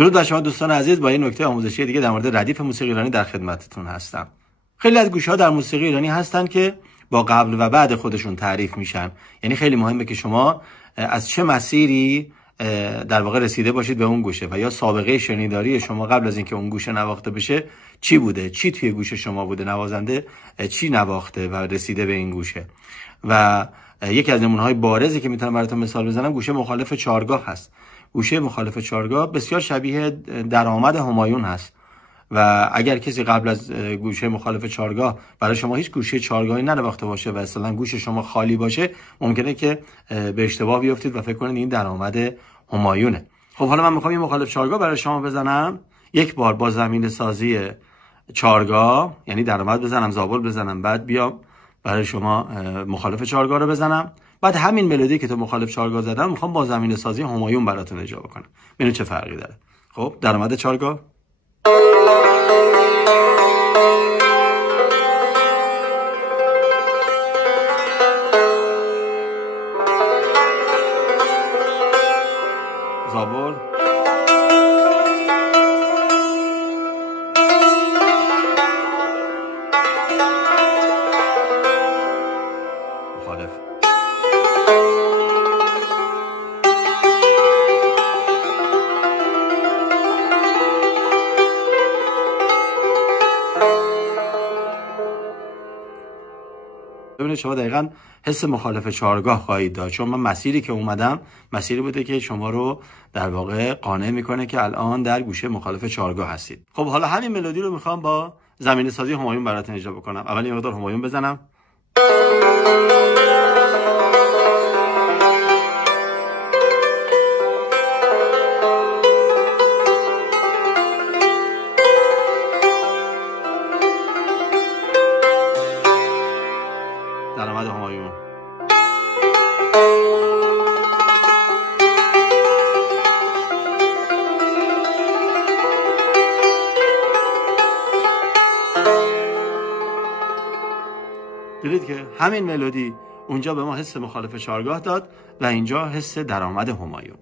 درود بر شما دوستان عزیز، با این نکته آموزشی دیگه در مورد ردیف موسیقی ایرانی در خدمتتون هستم. خیلی از گوشه‌ها در موسیقی ایرانی هستن که با قبل و بعد خودشون تعریف میشن. یعنی خیلی مهمه که شما از چه مسیری در واقع رسیده باشید به اون گوشه و یا سابقه شنیداری شما قبل از اینکه اون گوشه نواخته بشه چی بوده، چی توی گوش شما بوده، نوازنده چی نواخته و رسیده به این گوشه. و یکی از نمونه‌های بارزی که میتونم براتون مثال بزنم گوشه مخالف چهارگاه هست. گوشه مخالف چهارگاه بسیار شبیه درآمد همایون هست و اگر کسی قبل از گوشه مخالف چهارگاه برای شما هیچ گوشه چهارگاهی ننواخته باشه و اصلا گوش شما خالی باشه، ممکنه که به اشتباه بیافتید و فکر کنید این درآمد همایونه. خب حالا من میخوام این مخالف چهارگاه برای شما بزنم. یک بار با زمین سازی چهارگاه، یعنی درآمد بزنم، زابل بزنم، بعد بیام برای شما مخالف چهارگاه رو بزنم. بعد همین ملودی که تو مخالف چهارگاه زدم میخوام با زمین سازی همایون براتون اجرا بکنم. ببینید چه فرقی داره. خب درآمد چهارگاه، زابل، مخالف. ببینید شما دقیقاً حس مخالف چهارگاه خواهید داشت، چون من مسیری که اومدم مسیری بوده که شما رو در واقع قانع میکنه که الان در گوشه مخالف چهارگاه هستید. خب حالا همین ملودی رو میخوام با زمین سازی همایون براتون اجرا بکنم. اول یه مقدار همایون بزنم. درآمد همایون، دیدید که همین ملودی اونجا به ما حس مخالف چهارگاه داد و اینجا حس درآمد همایون.